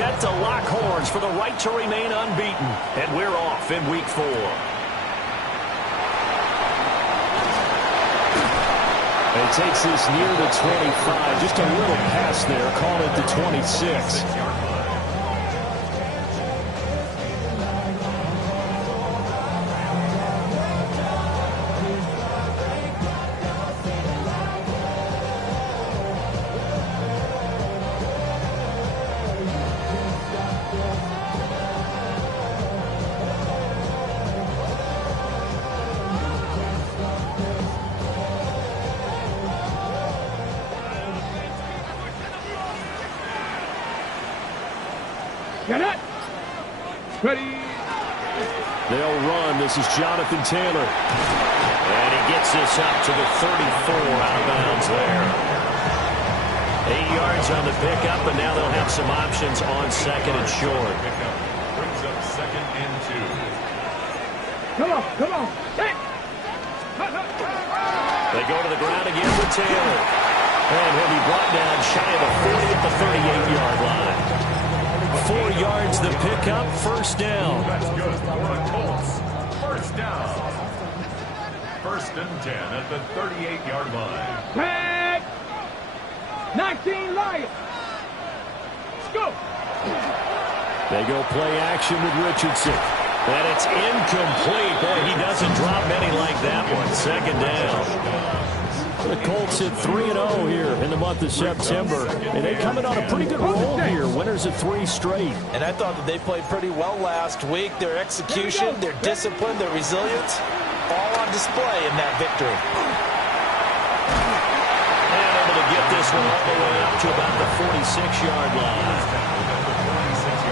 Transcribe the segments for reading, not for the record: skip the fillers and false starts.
set to lock horns for the right to remain unbeaten. And we're off in week 4. It takes this near the 25. Just a little pass there. Call it the 26. Get it. Ready. They'll run. This is Jonathan Taylor. And he gets this up to the 34 out of bounds there. 8 yards on the pickup, and now they'll have some options on second and short. Brings up second and 2. Come on, come on. Hey. They go to the ground again with Taylor. And he'll be brought down shy of the 40 at the 38-yard line. 4 yards the pickup, first down. That's good for the Colts. First down. First and 10 at the 38-yard line. Tag. 19 Lions. Let's go. They go play action with Richardson. And it's incomplete. Boy, he doesn't drop many like that one. Second down. The Colts hit 3-0 here in the month of September. And they come in on a pretty good roll here. Winners of 3 straight. And I thought that they played pretty well last week. Their execution, their discipline, their resilience, all on display in that victory. And able to get this one all the way up to about the 46-yard line.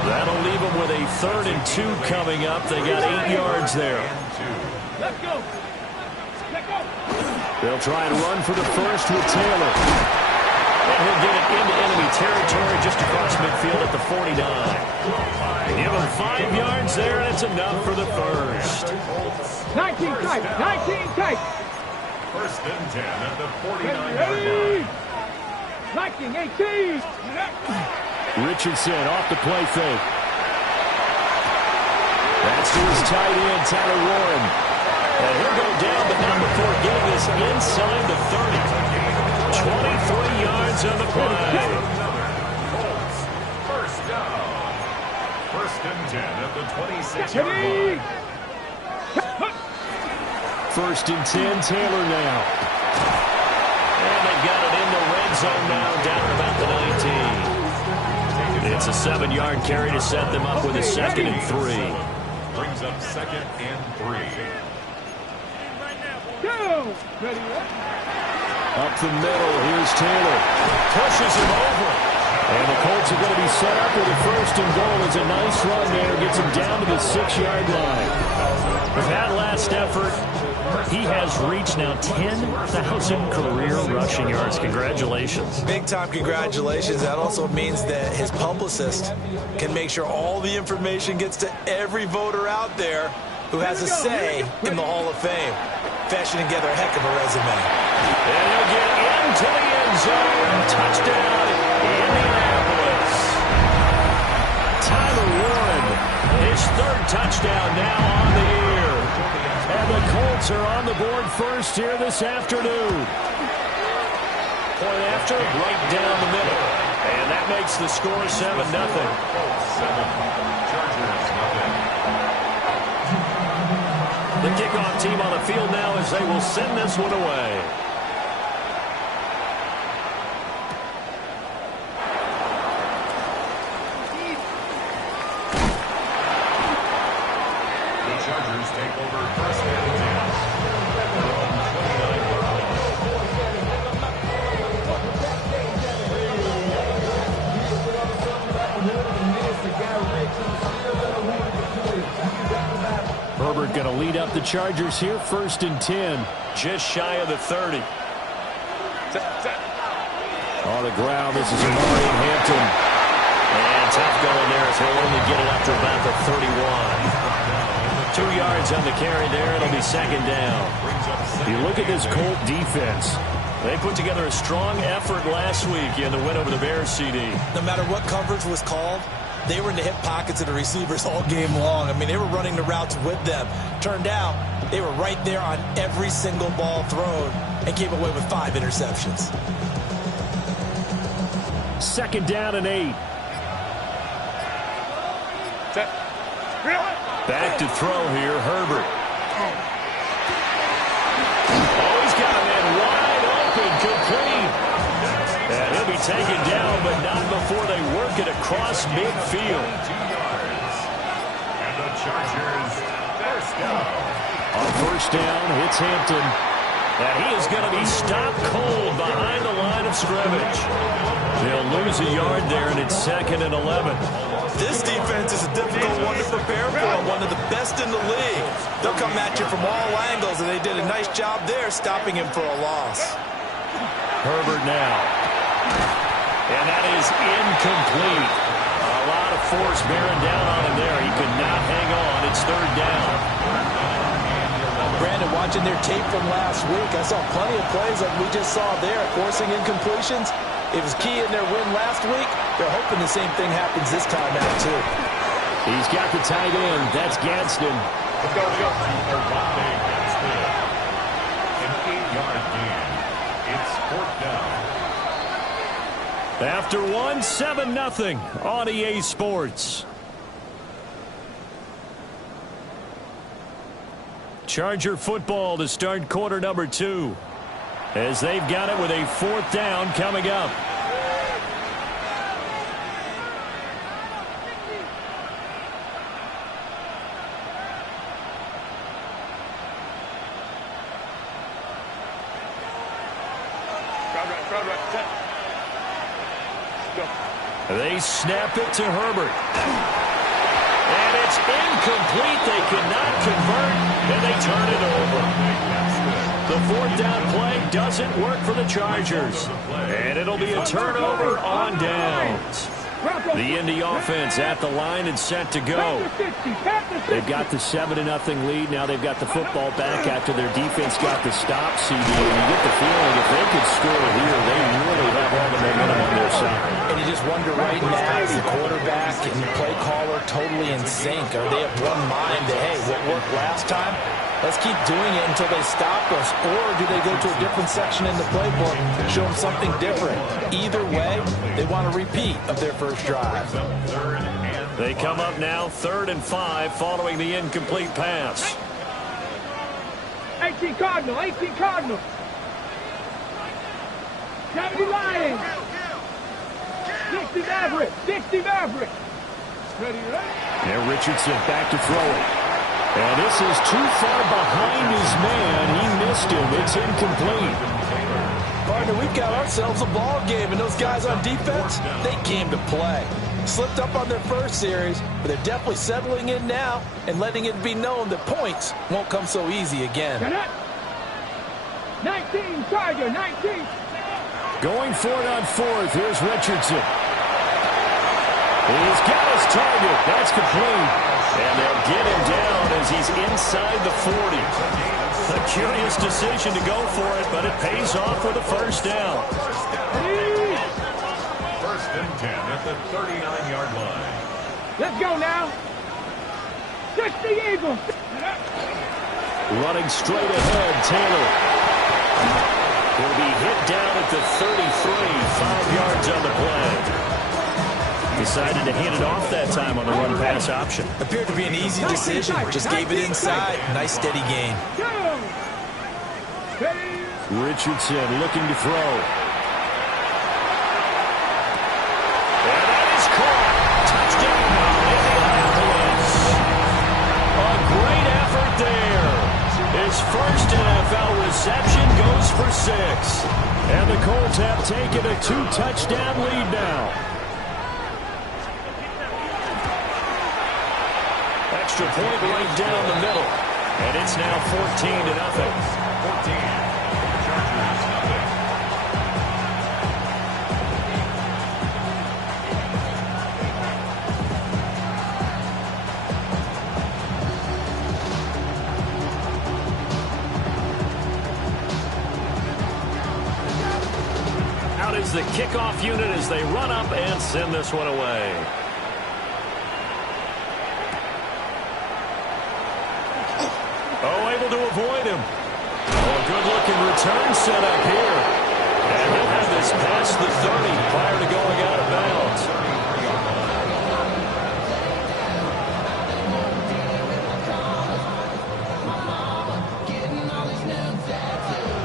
That'll leave them with a 3rd and 2 coming up. They got 8 yards there. Let's go. Let's go. They'll try and run for the first with Taylor. And he'll get it into enemy territory just across midfield at the 49. Give him 5 yards there, and it's enough for the first. 19 tight. 19 tight. First and 10 at the 49-yard line. 19, 18. Richardson off the play fake. That's to his tight end, Tyler Warren. And he'll go down, but not before getting this inside the 30. 23 yards on the play. Colts. First down. First and 10 at the 26-yard line. First and 10, Taylor now. And they got it in the red zone now, down at about the 19. It's a 7-yard carry to set them up with a 2nd and 3. Brings up 2nd and 3. Go. Ready. Up the middle, here's Taylor. Pushes him over. And the Colts are going to be set up with a 1st and goal. It's a nice run there. Gets him down to the 6-yard line. With that last effort, he has reached now 10,000 career rushing yards. Congratulations. Big-time congratulations. That also means that his publicist can make sure all the information gets to every voter out there who has a say in the Hall of Fame. Fashioning together a heck of a resume. And he'll get into the end zone. Touchdown, Indianapolis. Tyler Warren, his 3rd touchdown now on the year. And the Colts are on the board first here this afternoon. Point after, right down the middle. And that makes the score 7-0. Colts 7, Chargers nothing. The kickoff team on the field now as they will send this one away. The Chargers take over first and 10. Their own 29-yard Herbert going to lead up the Chargers here, 1st and 10. Just shy of the 30. On the ground, this is Amari and Hampton. And tough going there as he'll only get it up to about the 31. 2 yards on the carry there. It'll be 2nd down. You look at this Colt defense. They put together a strong effort last week in the win over the Bears, CD. No matter what coverage was called, they were in the hip pockets of the receivers all game long. I mean, they were running the routes with them. Turned out they were right there on every single ball thrown and came away with 5 interceptions. 2nd down and 8. Back to throw here, Herbert. Oh, he's got a man wide open, complete. And he'll be taken down, but not before they work it across midfield. 2 yards. And the Chargers, first down. On first down, it's Hampton. And he is going to be stopped cold behind the line of scrimmage. They'll lose a yard there, and it's 2nd and 11. This defense is a difficult one to prepare for, one of the best in the league. They'll come at you from all angles, and they did a nice job there stopping him for a loss. Herbert now. And that is incomplete. A lot of force bearing down on him there. He could not hang on. It's 3rd down. Brandon, watching their tape from last week, I saw plenty of plays like we just saw there, forcing incompletions. It was key in their win last week. They're hoping the same thing happens this time out, too. He's got the tight end. That's Gadsden. Let's go. Gadsden. An 8-yard gain. It's 4th down. After 1, 7-0 on EA Sports. Charger football to start quarter number 2. As they've got it with a 4th down coming up. They snap it to Herbert. And it's incomplete. They cannot convert, and they turn it over. The 4th down play doesn't work for the Chargers. And it'll be a turnover on downs. The Indy offense at the line and set to go. They've got the 7-0 lead. Now they've got the football back after their defense got the stop, CD. And you get the feeling if they could score here, they really have all the momentum on their side. And you just wonder right now, is the quarterback and the play caller totally in sync? Are they of one mind that, hey, what worked last time? Let's keep doing it until they stop us. Or do they go to a different section in the playbook and show them something different? Either way, they want a repeat of their first drive. They come up now 3rd and 5 following the incomplete pass. 18 Cardinal, 18 Cardinal. 70 Lions. 60 Maverick, 60 Maverick. Ready, ready? Now Richardson back to throw it. And this is too far behind his man. He missed him. It's incomplete. Partner, we've got ourselves a ball game, and those guys on defense, they came to play. Slipped up on their first series, but they're definitely settling in now and letting it be known that points won't come so easy again. 19, Tiger, 19. Going for it on 4th. Here's Richardson. He's got his target. That's complete. And they'll get him down as he's inside the 40. A curious decision to go for it, but it pays off with a first down. 1st and 10 at the 39-yard line. Let's go now. 60 Eagles. Running straight ahead, Taylor. Will be hit down at the 33, 5 yards on the play. Decided to hand it off that time on the run-pass option. Appeared to be an easy decision. Just gave it inside. Nice steady gain. Richardson looking to throw. And that is caught. Touchdown, Indianapolis. A great effort there. His first NFL reception goes for 6. And the Colts have taken a 2-touchdown lead now. Extra point right down the middle. And it's now 14-0. 14. Chargers, nothing. Out is the kickoff unit as they run up and send this one away. able to avoid him. Oh, a good-looking return set up here. And he'll have this past the 30 prior to going out of bounds.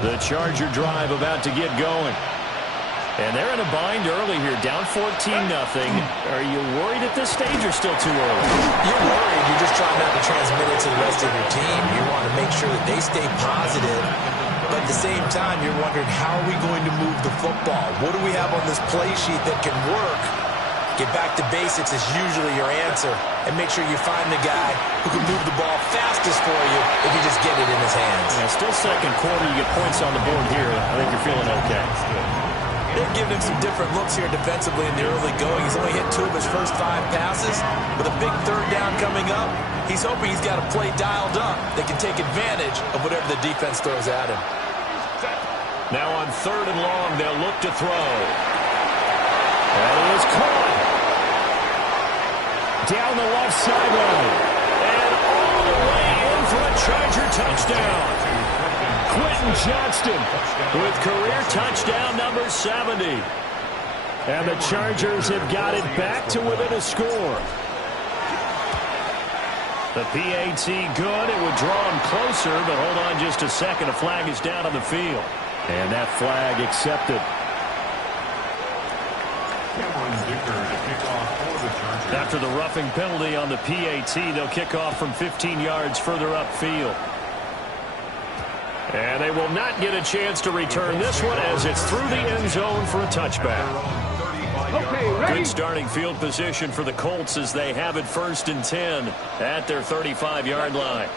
The Charger drive about to get going. And they're in a bind early here, down 14-0. Are you worried at this stage or still too early? You're worried. You're just trying not to transmit it to the rest of your team. You want to make sure that they stay positive. But at the same time, you're wondering, how are we going to move the football? What do we have on this play sheet that can work? Get back to basics is usually your answer. And make sure you find the guy who can move the ball fastest for you if you just get it in his hands. Yeah, still second quarter. You get points on the board here. I think you're feeling okay. They've given him some different looks here defensively in the early going. He's only hit 2 of his first 5 passes. With a big third down coming up, he's hoping he's got a play dialed up that can take advantage of whatever the defense throws at him. Now on 3rd and long, they'll look to throw. And it is caught. Down the left sideline. And all the way in for a Charger touchdown. Quentin Johnston with career touchdown number 70. And the Chargers have got it back to within a score. The PAT good. It would draw him closer, but hold on just a second. A flag is down on the field. And that flag accepted. After the roughing penalty on the PAT, they'll kick off from 15 yards further upfield. And they will not get a chance to return this one as it's through the end zone for a touchback. Okay, ready? Good starting field position for the Colts as they have it 1st and 10 at their 35-yard line.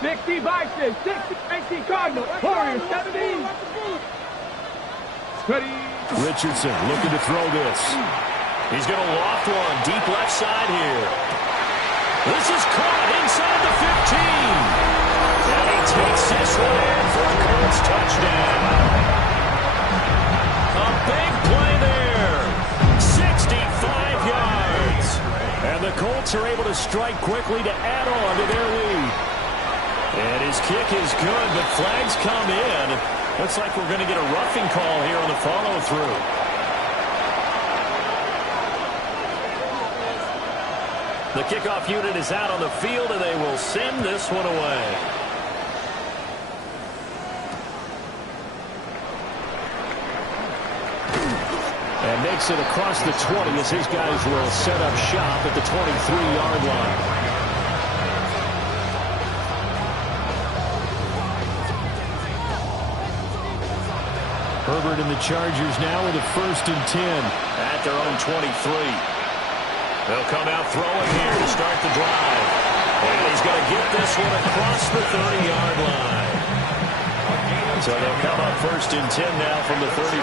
60 Bison, 60 Cardinals, Warriors, 70. Ready? Richardson looking to throw this. He's going to loft one deep left side here. This is caught inside the 15. And he takes this one in for a Colts touchdown. A big play there. 65 yards. And the Colts are able to strike quickly to add on to their lead. And his kick is good, but flags come in. Looks like we're going to get a roughing call here on the follow-through. The kickoff unit is out on the field, and they will send this one away. And makes it across the 20 as his guys will set up shop at the 23-yard line. Herbert and the Chargers now with a 1st and 10 at their own 23. They'll come out throwing here to start the drive. And he's going to get this one across the 30-yard line. So they'll come up 1st and 10 now from the 33.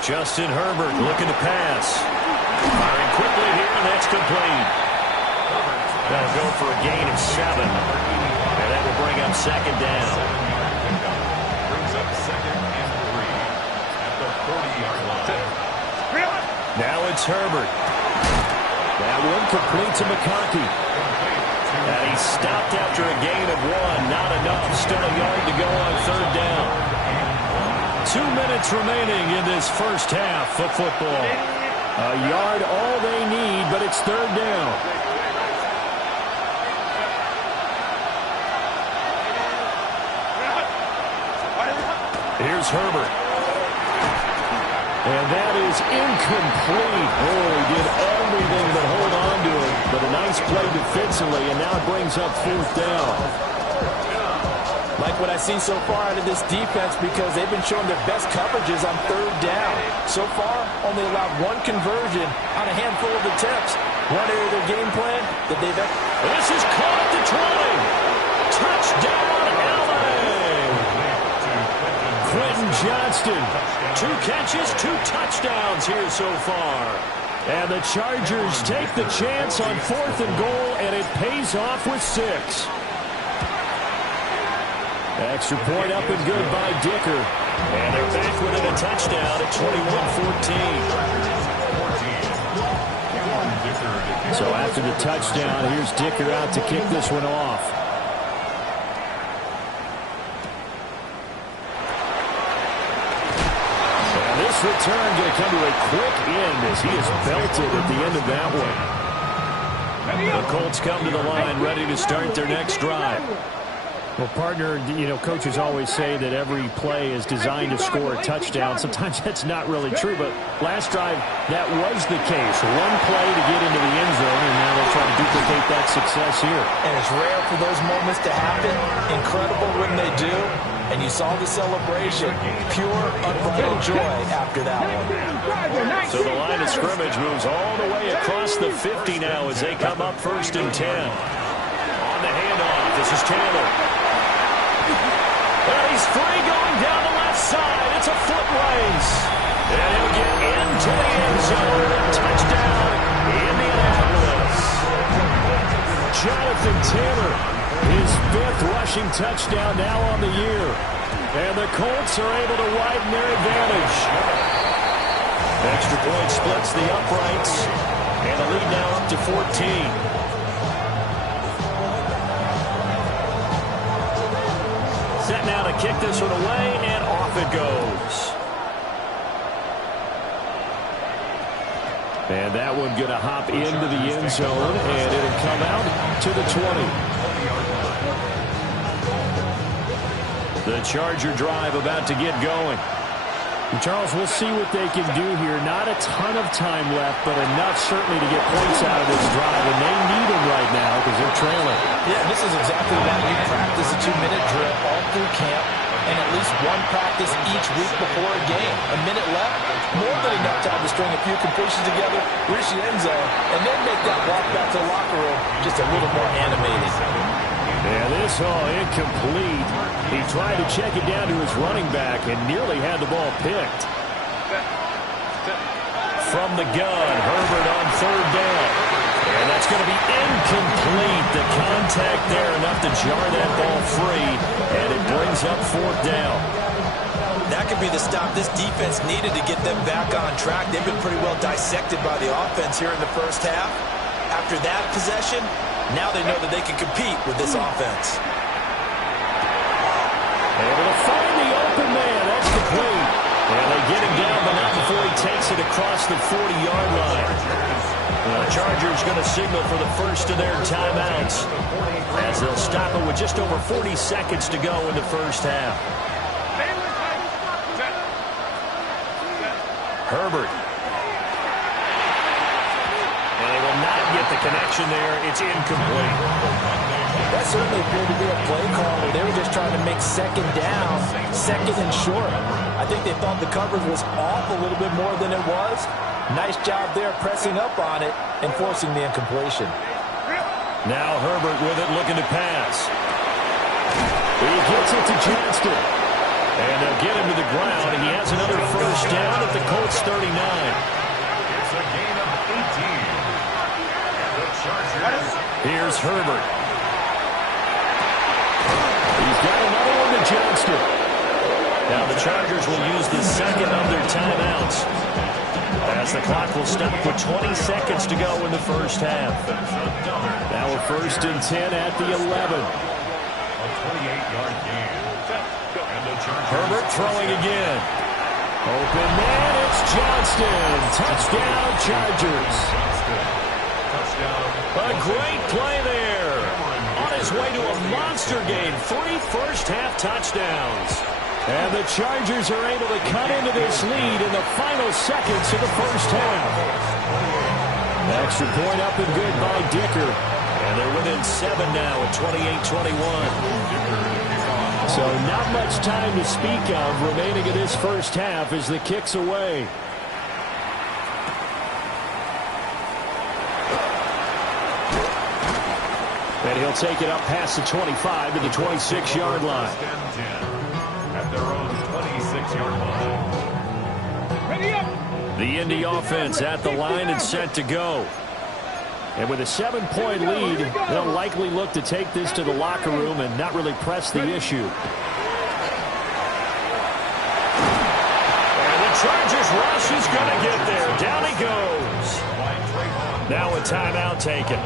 Justin Herbert looking to pass. Firing quickly here, and that's complete. That'll go for a gain of 7. And that will bring up 2nd down. Brings up 2nd and 3 at the 30-yard line. Now it's Herbert. That one complete to McConkey. And he stopped after a gain of 1. Not enough. Still a yard to go on 3rd down. 2 minutes remaining in this first half of football. A yard all they need, but it's 3rd down. Here's Herbert. And that is incomplete. Oh, he did everything but hold on to it. But a nice play defensively, and now it brings up 4th down. Like what I see so far out of this defense, because they've been showing their best coverages on 3rd down. So far, only allowed 1 conversion on a handful of attempts. One area of their game plan that they've... This is caught at the 20. Touchdown, LA. Quentin Johnston. 2 catches, 2 touchdowns here so far. And the Chargers take the chance on 4th and goal, and it pays off with 6. Extra point up and good by Dicker. And they're back within a touchdown at 21-14. So after the touchdown, here's Dicker out to kick this one off. And this return going to come to a quick end as he is belted at the end of that one. The Colts come to the line ready to start their next drive. Well, partner, coaches always say that every play is designed to score a touchdown. Sometimes that's not really true, but last drive, that was the case. One play to get into the end zone, and now they'll try to duplicate that success here. And it's rare for those moments to happen. Incredible when they do. And you saw the celebration. Pure, unbridled joy after that one. So the line of scrimmage moves all the way across the 50 now as they come up 1st and 10. On the handoff, this is Taylor. And he's free going down the left side. It's a foot race. And he'll get into the end zone. Touchdown, Indianapolis. Jonathan Taylor, his 5th rushing touchdown now on the year. And the Colts are able to widen their advantage. Extra point splits the uprights. And the lead now up to 14. Set now to kick this one away, and off it goes. And that one going to hop into the end zone, and it'll come out to the 20. The Charger drive about to get going. And Charles, we'll see what they can do here. Not a ton of time left, but enough certainly to get points out of this drive, and they need them right now because they're trailing. Yeah, this is exactly why we practice a 2-minute drill all through camp and at least one practice each week before a game. A minute left, more than enough time to string a few completions together, reach the end zone, and then make that walk back to the locker room just a little more animated. And this all incomplete. He tried to check it down to his running back and nearly had the ball picked. From the gun, Herbert on 3rd down. And that's going to be incomplete. The contact there enough to jar that ball free. And it brings up 4th down. That could be the stop this defense needed to get them back on track. They've been pretty well dissected by the offense here in the first half. After that possession, now they know that they can compete with this offense. Able to find the open man. That's complete. And they get him down, but not before he takes it across the 40-yard line. The Chargers going to signal for the first of their timeouts as they'll stop it with just over 40 seconds to go in the first half. Herbert. And they will not get the connection there. It's incomplete. That certainly appeared to be a play call where they were just trying to make 2nd down, 2nd and short. I think they thought the coverage was off a little bit more than it was. Nice job there pressing up on it and forcing the incompletion. Now Herbert with it, looking to pass. He gets it to Johnston. And they'll get him to the ground. He has another first down at the Colts 39. It's a gain of 18. The Chargers. Here's Herbert. He's got another one to Johnston. Now the Chargers will use the 2nd of their timeouts as the clock will stop with 20 seconds to go in the first half. Now we're 1st and 10 at the 11. A 28-yard gain. Herbert throwing again. Open man, it's Johnston. Touchdown, Chargers. A great play there. On his way to a monster game. 3 first-half touchdowns. And the Chargers are able to cut into this lead in the final seconds of the first half. Extra point up and good by Dicker. And they're within 7 now at 28-21. So not much time to speak of remaining in this first half as the kick's away. And he'll take it up past the 25 to the 26-yard line. At their own 26-yard line. Ready up. The Indy offense at the line and set to go. And with a 7-point lead, they'll likely look to take this to the locker room and not really press the issue. And the Chargers rush is going to get there. Down he goes. Now a timeout taken.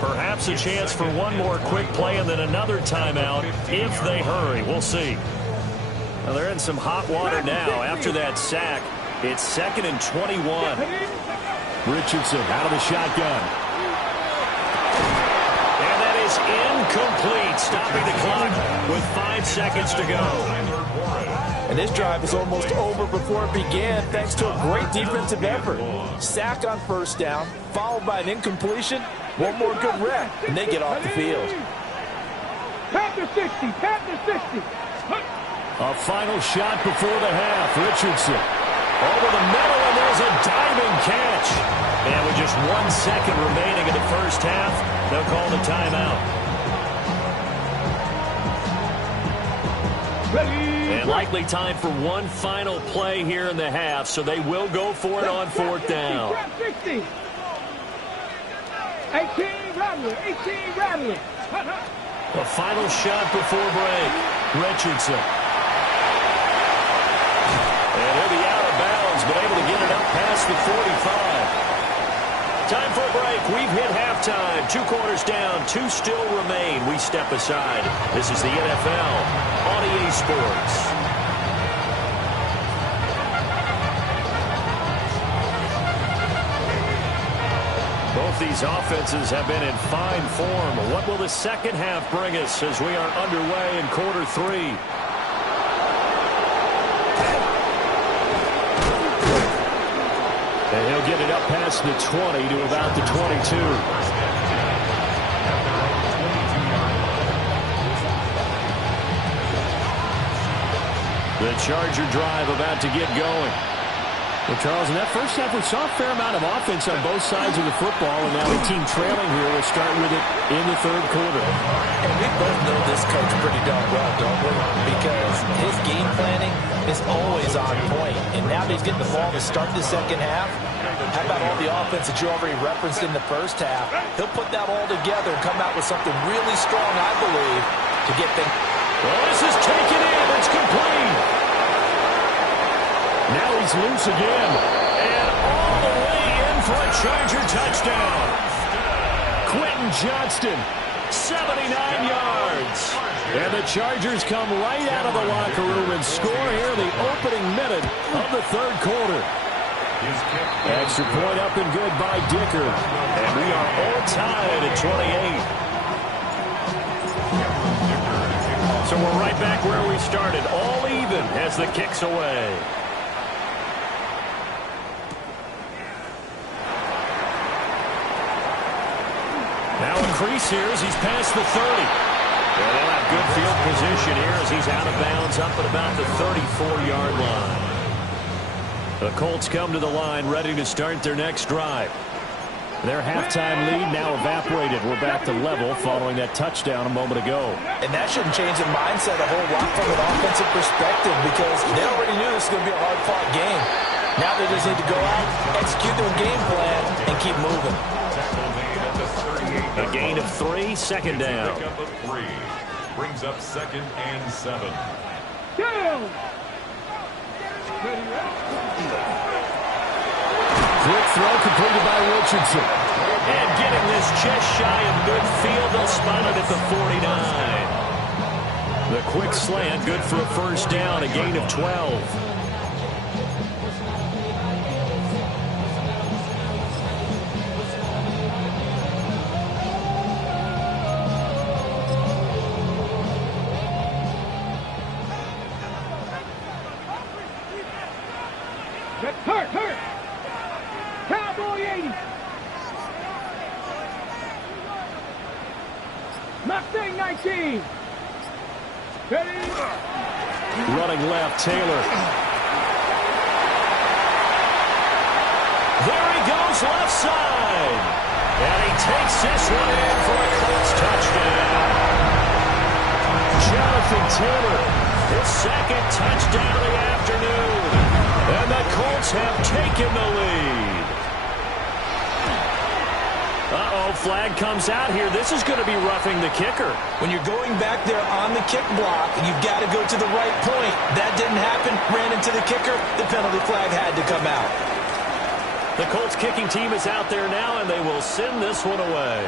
Perhaps a chance for one more quick play and then another timeout if they hurry. We'll see. Well, they're in some hot water now after that sack. It's 2nd and 21. Richardson out of the shotgun. And that is incomplete, stopping the clock with 5 seconds to go. And this drive was almost over before it began thanks to a great defensive effort. Sack on first down, followed by an incompletion. One more good rep, and they get off the field. Tap to 60, tap to 60. A final shot before the half. Richardson over the middle, and there's a diving catch. And with just 1 second remaining in the first half, they'll call the timeout. And likely time for one final play here in the half, so they will go for it on 4th down. 60. 18 Rattler, 18 Rattler. A final shot before break. Richardson. And he'll be out of bounds, but able to get it up past the 45. Time for a break. We've hit halftime. 2 quarters down. 2 still remain. We step aside. This is the NFL on EA Sports. Both these offenses have been in fine form. What will the second half bring us as we are underway in quarter 3? And he'll get it up past the 20 to about the 22. The Charger drive about to get going. Well, Charles, in that first half, we saw a fair amount of offense on both sides of the football, and now the team trailing here will start with it in the 3rd quarter. And we both know this coach pretty darn well, don't we? Because his game planning is always on point. And now that he's getting the ball to start the second half, how about all the offense that you already referenced in the first half? He'll put that all together and come out with something really strong, I believe, to get things. Well, this is taken in. It's complete. Now he's loose again. And all the way in for a Charger touchdown. Quentin Johnston, 79 yards. And the Chargers come right out of the locker room and score here the opening minute of the 3rd quarter. Extra point up and good by Dicker. And we are all tied at 28. So we're right back where we started, all even as the kick's away. Now a crease here as he's past the 30. And they'll have good field position here as he's out of bounds up at about the 34-yard line. The Colts come to the line ready to start their next drive. Their halftime lead now evaporated. We're back to level following that touchdown a moment ago. And that shouldn't change their mindset a whole lot from an offensive perspective because they already knew this was going to be a hard-fought game. Now they just need to go out, execute their game plan, and keep moving. A gain of 3, 2nd down. Brings up 2nd and 7. Down. Quick throw completed by Richardson. And getting this just shy of midfield, they'll spot it at the 49. The quick slant, good for a first down, a gain of 12. Hurt. Cowboy 80. Mustang 19. Ready? Running left, Taylor. There he goes, left side. And he takes this one in for a Colts touchdown. Jonathan Taylor, his 2nd touchdown of the afternoon. And the Colts have taken the lead. Uh-oh, flag comes out here. This is going to be roughing the kicker. When you're going back there on the kick block, you've got to go to the right point. That didn't happen. Ran into the kicker. The penalty flag had to come out. The Colts kicking team is out there now, and they will send this one away.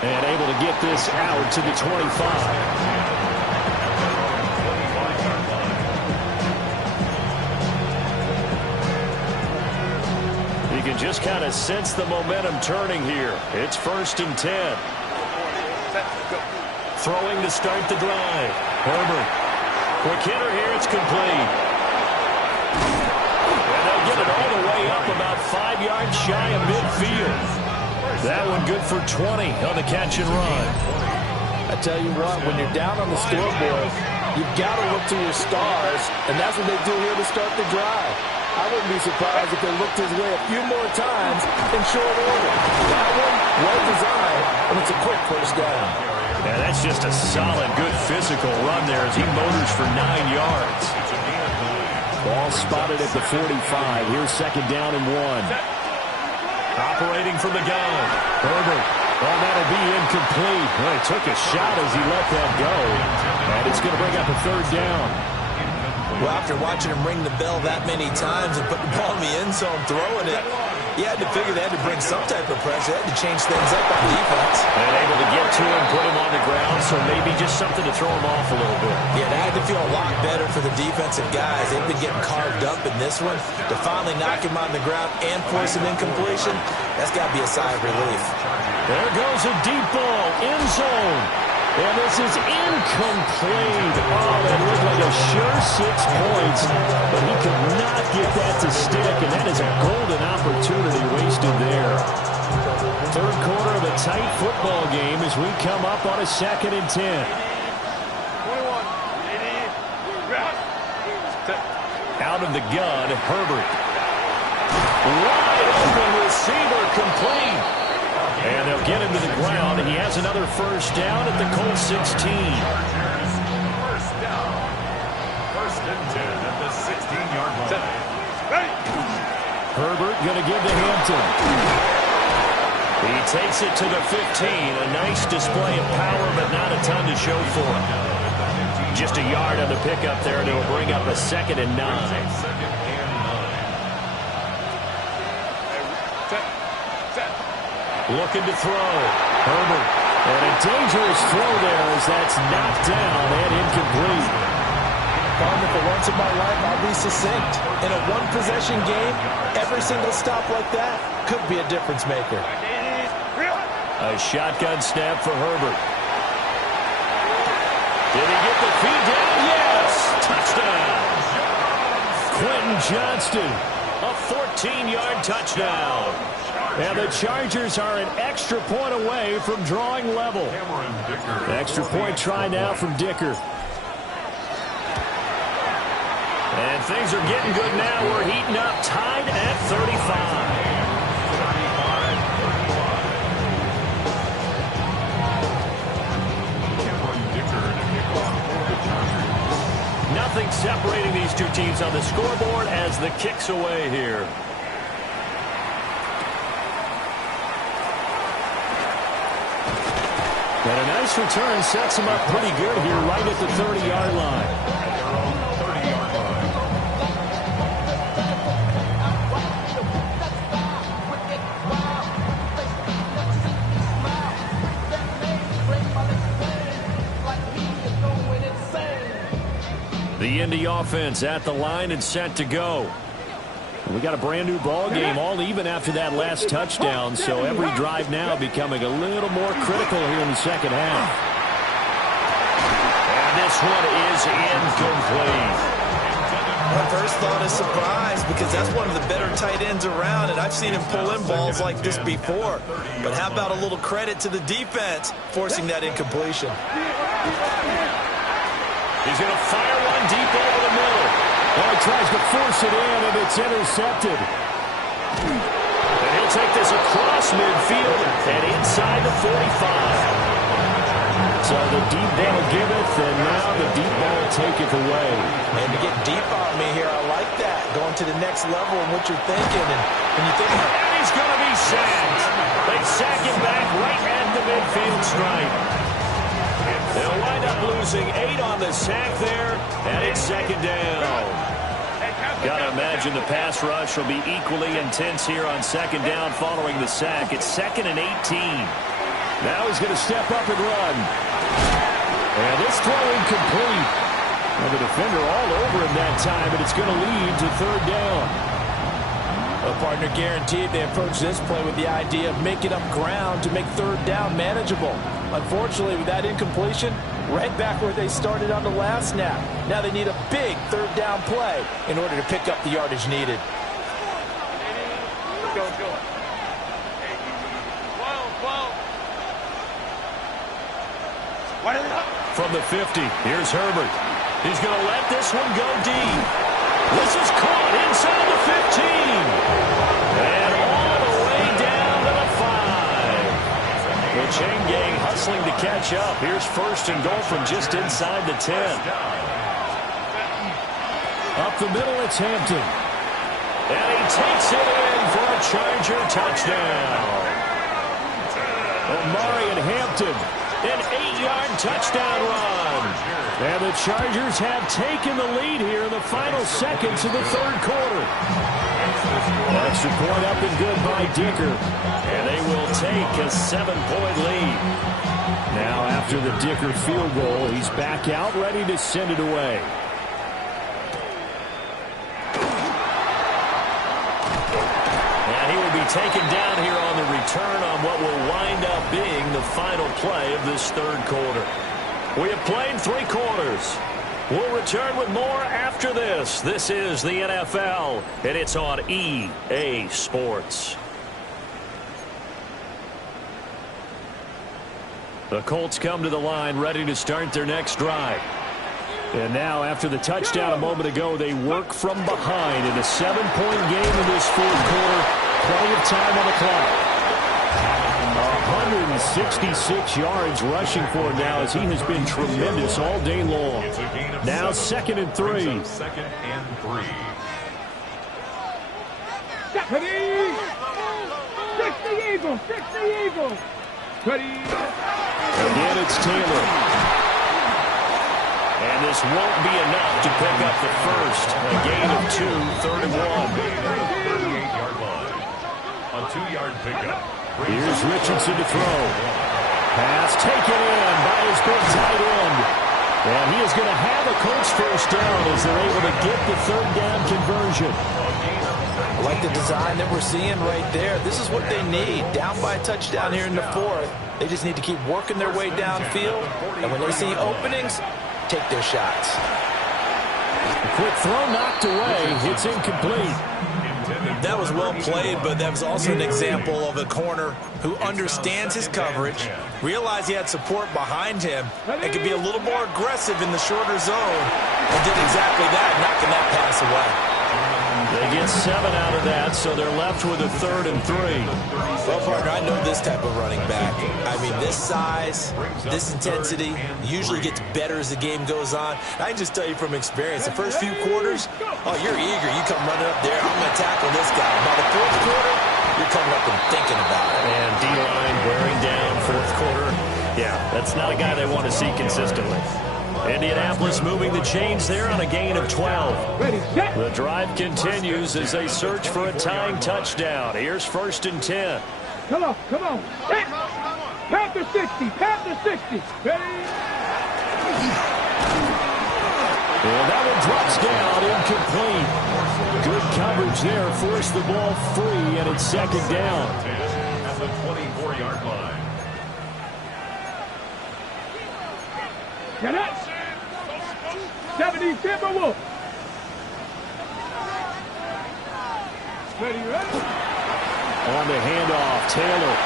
And able to get this out to the 25. You can just kind of sense the momentum turning here. It's 1st and 10. Throwing to start the drive. Herbert. Quick hitter here. It's complete. And they'll get it all the way up about 5 yards shy of midfield. That one good for 20 on the catch and run. I tell you what, when you're down on the scoreboard, you've got to look to your stars, and that's what they do here to start the drive. I wouldn't be surprised if they looked his way a few more times in short order. That one, well designed, and it's a quick first down. Yeah, that's just a solid, good physical run there as he motors for 9 yards. Ball spotted at the 45. Here's 2nd down and 1. Operating from the gun. Herbert. Well, that'll be incomplete. Well, he took a shot as he let that go. And it's going to bring up a 3rd down. Well, after watching him ring the bell that many times and put the ball in the end zone throwing it, you had to figure they had to bring some type of pressure. They had to change things up on defense. And able to get to him, put him on the ground, so maybe just something to throw him off a little bit. Yeah, that had to feel a lot better for the defensive guys. They've been getting carved up in this one. To finally knock him on the ground and force an incompletion, that's got to be a sigh of relief. There goes a deep ball, end zone. And this is incomplete. Oh, that looked like a sure 6 points, but he could not get that to stick, and that is a golden opportunity wasted there. 3rd quarter of a tight football game as we come up on a 2nd and 10. 21. Out of the gun, Herbert. Wide open receiver, complete. And they'll get him to the ground, and he has another first down at the Colts 16. First down. 1st and 10 at the 16-yard line. Herbert going to give to Hampton. He takes it to the 15. A nice display of power, but not a ton to show for him. Just a yard on the pickup there, and it'll bring up a 2nd and 9. Looking to throw. Herbert. And a dangerous throw there as that's knocked down and incomplete. For once in my life, I'll be succinct. In a one-possession game, every single stop like that could be a difference maker. A shotgun snap for Herbert. Did he get the feed down? Yes! Touchdown! Quentin Johnston, a 14-yard touchdown. And the Chargers are an extra point away from drawing level. Extra point try now from Dicker. And things are getting good now. We're heating up, tied at 35. Nothing separating these two teams on the scoreboard as the kick's away here. And a nice return sets him up pretty good here right at the 30-yard line. The Indy offense at the line and set to go. We got a brand new ball game, all even after that last touchdown, so every drive now becoming a little more critical here in the second half. And this one is incomplete. My first thought is surprise because that's one of the better tight ends around, and I've seen him pull in balls like this before. But how about a little credit to the defense forcing that incompletion? He's going to fire one deep over the middle. Well, he tries to force it in, and it's intercepted. And he'll take this across midfield and inside the 45. So the deep ball giveth, and now the deep ball taketh away. And to get deep on me here, I like that. Going to the next level in what you're thinking. And when you think about it, and he's going to be sacked. They sack him back right at the midfield stripe. They'll wind up losing 8 on the sack there, and it's second down. Got to imagine the pass rush will be equally intense here on second down following the sack. It's 2nd and 18. Now he's going to step up and run. And this throw incomplete. And the defender all over him that time, but it's going to lead to third down. A partner guaranteed they approach this play with the idea of making up ground to make third down manageable. Unfortunately, with that incompletion, right back where they started on the last snap. Now they need a big third down play in order to pick up the yardage needed. From the 50, here's Herbert. He's going to let this one go deep. This is caught inside the 15. And all the way down to the 5. The chain gang hustling to catch up. Here's first and goal from just inside the 10. Up the middle, it's Hampton. And he takes it in for a Charger touchdown. Omari and Hampton, an 8-yard touchdown run. And the Chargers have taken the lead here in the final seconds of the third quarter. Extra point up and good by Dicker. And they will take a 7-point lead. Now after the Dicker field goal, he's back out ready to send it away. And he will be taken down here on the return on what will wind up being the final play of this third quarter. We have played 3 quarters. We'll return with more after this. This is the NFL, and it's on EA Sports. The Colts come to the line ready to start their next drive. And now, after the touchdown a moment ago, they work from behind in a 7-point game in this fourth quarter. Plenty of time on the clock. 166 yards rushing for him now as he has been tremendous all day long. Now 2nd and 3. 2nd and 3. Fix the Eagles! Fix the Eagles! Again, it's Taylor. And this won't be enough to pick up the first. A gain of 2, 3rd and 1. 38-yard line. A 2-yard pickup. Here's Richardson to throw. Pass taken in by his big tight end. And he is going to have a Colts first down as they're able to get the third down conversion. I like the design that we're seeing right there. This is what they need. Down by a touchdown here in the 4th. They just need to keep working their way downfield. And when they see openings, take their shots. A quick throw knocked away. It's incomplete. That was well played, but that was also an example of a corner who understands his coverage, realized he had support behind him, and could be a little more aggressive in the shorter zone, and did exactly that, knocking that pass away. They get 7 out of that, so they're left with a 3rd and 3. Well, partner, I know this type of running back. I mean, this size, this intensity usually gets better as the game goes on. I can just tell you from experience, the first few quarters, oh, you're eager. You come running up there, I'm going to tackle this guy. By the 4th quarter, you're coming up and thinking about it. And D-line wearing down 4th quarter. Yeah, that's not a guy they want to see consistently. Indianapolis moving the chains there on a gain of 12. The drive continues as they search for a tying touchdown. Here's 1st and 10. Come on, come on. Panther 60, Panther 60. Ready? And that one drops down, incomplete. Good coverage there, forced the ball free, and it's 2nd down. At the 24-yard line. Get up. 70 Timberwolves. Ready, ready? On the handoff, Taylor.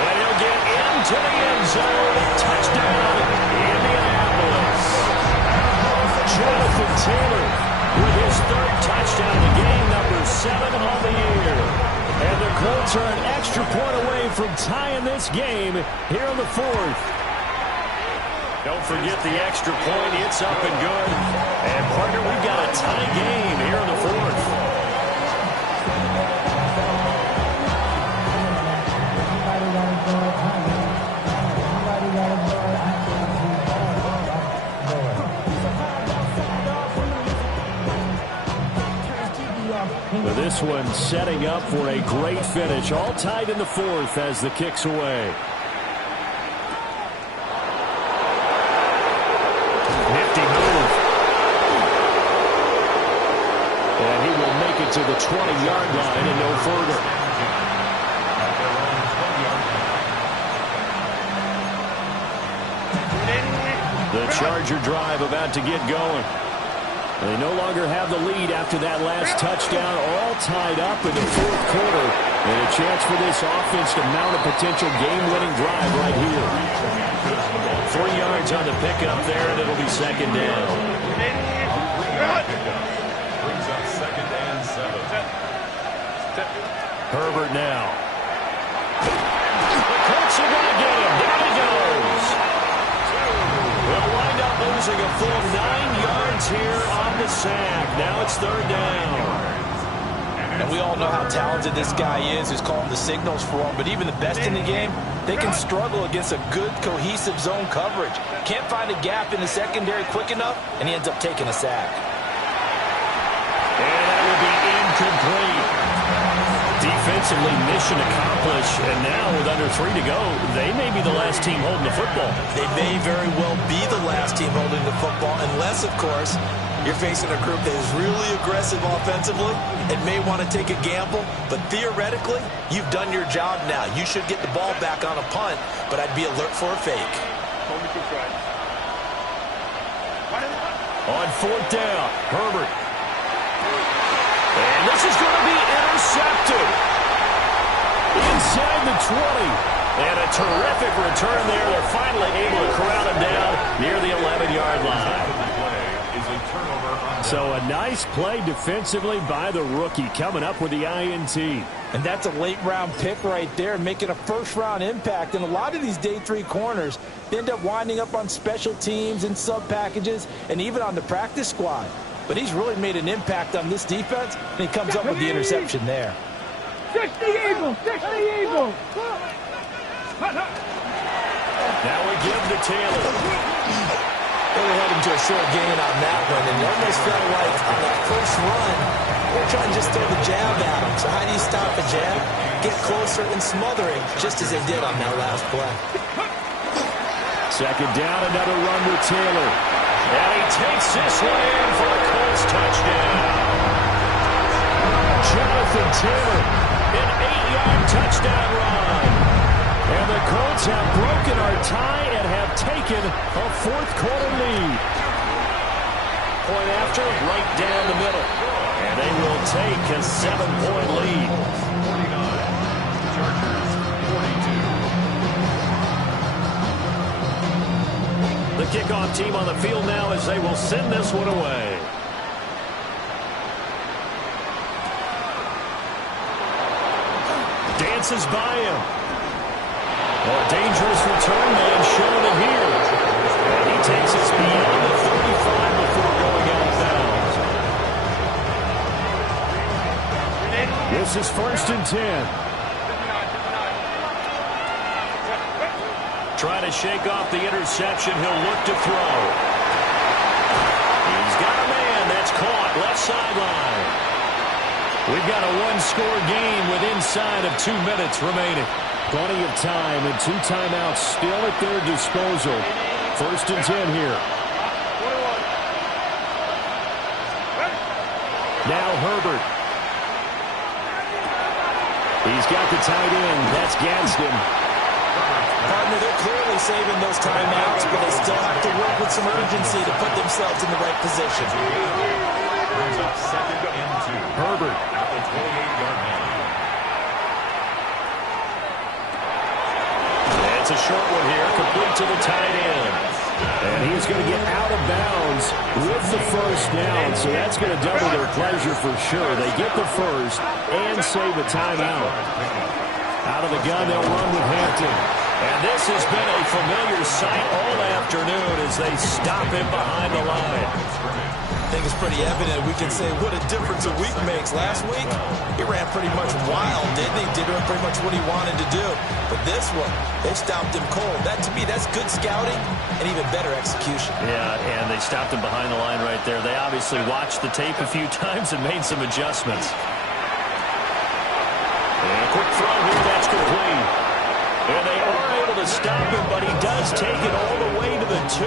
And he'll get into the end zone. Touchdown, Indianapolis. Jonathan Taylor with his 3rd touchdown of the game, number 7 on the year. And the Colts are an extra point away from tying this game here in the 4th. Don't forget the extra point. It's up and good. And, partner, we've got a tie game here in the 4th. this one setting up for a great finish. All tied in the fourth as the kick's away. Nifty move. And he will make it to the 20-yard line and no further. The Charger drive about to get going. They no longer have the lead after that last touchdown, all tied up in the fourth quarter. And a chance for this offense to mount a potential game-winning drive right here. 3 yards on the pickup there, and it'll be second down. Brings up 2nd and 7. Herbert now. The Colts are going to get him. Down he goes. They'll wind up losing a full 9 yards here on the sack. Now it's 3rd down. And we all know how talented this guy is who's calling the signals for him. But even the best in the game, they can struggle against a good, cohesive zone coverage. Can't find a gap in the secondary quick enough, and he ends up taking a sack. And that will be incomplete. Defensively, mission accomplished. And now with under 3 to go, they may be the last team holding the football. They may very well be the last team holding the football, unless, of course, you're facing a group that is really aggressive offensively and may want to take a gamble. But theoretically, you've done your job now. You should get the ball back on a punt, but I'd be alert for a fake. On 4th down, Herbert. And this is going to be intercepted. Inside the 20. And a terrific return there. They're finally able to corral him down near the 11-yard line. So a nice play defensively by the rookie, coming up with the INT. And that's a late-round pick right there, making a first-round impact. And a lot of these day 3 corners, they end up winding up on special teams and sub-packages and even on the practice squad. But he's really made an impact on this defense, and he comes up with the interception there. 60 Eagles! 60 Eagles! Now we give to Taylor. Really held him to a short gain on that one, and it almost felt like on that first run, they're trying to just throw the jab at him. So how do you stop a jab? Get closer and smother it, just as they did on that last play. 2nd down, another run with Taylor. And he takes this one in for the Colts touchdown. Jonathan Taylor, an 8-yard touchdown run. And the Colts have broken our tie and have taken a fourth quarter lead. Point after, right down the middle. And they will take a 7-point lead. 49, Chargers 42. The kickoff team on the field now as they will send this one away. Dances by him. A dangerous return man shown it here. And he takes us beyond the 35 before going out of bounds. This is 1st and 10. Trying to shake off the interception. He'll look to throw. He's got a man. That's caught. Left sideline. We've got a 1-score game with inside of 2 minutes remaining. Plenty of time and 2 timeouts still at their disposal. 1st and 10 here. Now Herbert. He's got the tight end. That's Gadsden. Partner, they're clearly saving those timeouts, but they still have to work with some urgency to put themselves in the right position. Brings up 2nd and 2. Herbert. At the 28-yard line. It's a short one here, complete to the tight end. And he's going to get out of bounds with the first down, so that's going to double their pleasure for sure. They get the first and save a timeout. Out of the gun, they'll run with Hampton. And this has been a familiar sight all afternoon as they stop him behind the line. I think it's pretty evident. We can say what a difference a week makes. Last week, he ran pretty much wild, didn't he? Did pretty much what he wanted to do. But this one, they stopped him cold. That, to me, that's good scouting and even better execution. Yeah, and they stopped him behind the line right there. They obviously watched the tape a few times and made some adjustments. And they are able to stop him, but he does take it all the way to the 2.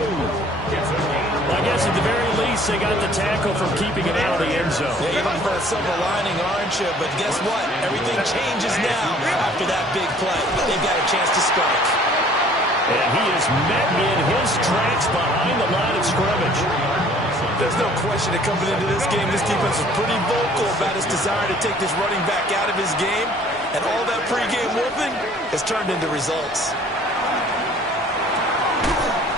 I guess at the very least, they got the tackle from keeping him out of the end zone. Yeah, you're looking for that silver lining, aren't you? But guess what? Everything changes now after that big play. They've got a chance to strike. And he is met in his tracks behind the line of scrimmage. There's no question that coming into this game, this defense was pretty vocal about its desire to take this running back out of his game. And all that pregame wolfing has turned into results.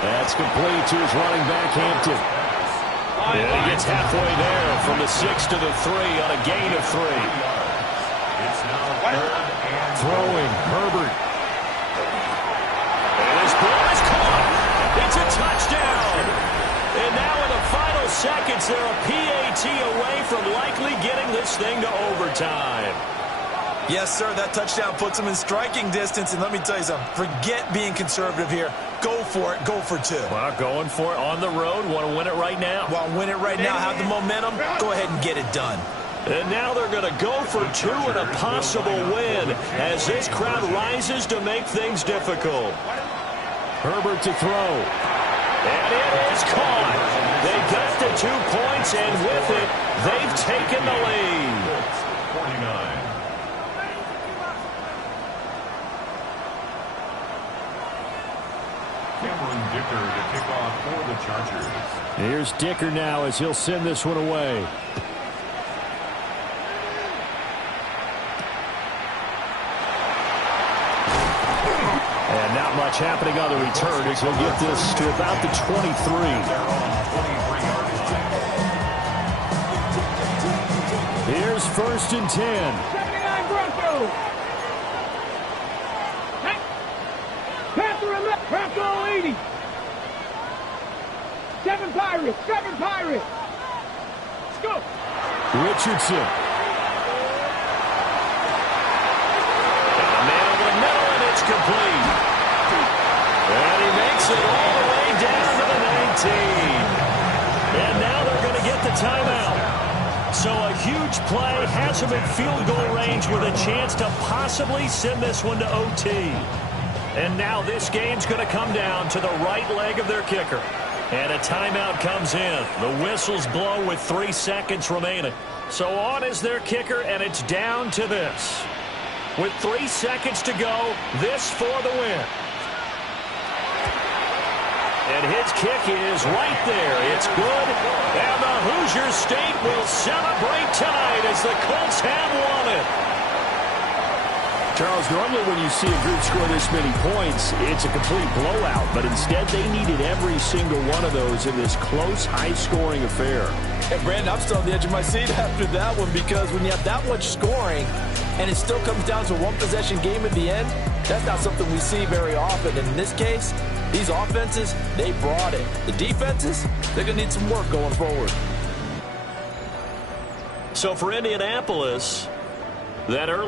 That's complete to his running back, Hampton. And he gets halfway there from the 6 to the 3 on a gain of 3. It's now third and Throwing, Herbert. And his ball is caught. It's a touchdown. And now in the final seconds, they're a PAT away from likely getting this thing to overtime. Yes, sir, that touchdown puts them in striking distance. And let me tell you something, forget being conservative here. Go for it, go for 2. Well, going for it on the road. Want to win it right now. Well, win it right now, have the momentum, go ahead and get it done. And now they're going to go for 2 and a possible win as this crowd rises to make things difficult. Herbert to throw. And it is caught. They got the 2 points, and with it, they've taken the lead. 49. Cameron Dicker to kick off for the Chargers. Here's Dicker now as he'll send this one away. And not much happening on the return as he'll get this to about the 23. Here's 1st and 10. 79 Broncos. Panther 80. 7 Pirates. 7 Pirates. Let's go. Richardson. And the man over the middle, and it's complete. And he makes it all the way down to the 19. And now they're going to get the timeout. So a huge play has him in field goal range with a chance to possibly send this one to OT. And now this game's going to come down to the right leg of their kicker. And a timeout comes in. The whistles blow with 3 seconds remaining. So on is their kicker, and it's down to this. With 3 seconds to go, this for the win. And his kick is right there. It's good. And the Hoosier State will celebrate tonight as the Colts have won it. Charles, normally when you see a group score this many points, it's a complete blowout. But instead, they needed every single one of those in this close, high-scoring affair. Hey, Brandon, I'm still on the edge of my seat after that one because when you have that much scoring and it still comes down to a one-possession game at the end, that's not something we see very often. And in this case, these offenses, they brought it. The defenses, they're going to need some work going forward. So for Indianapolis, that early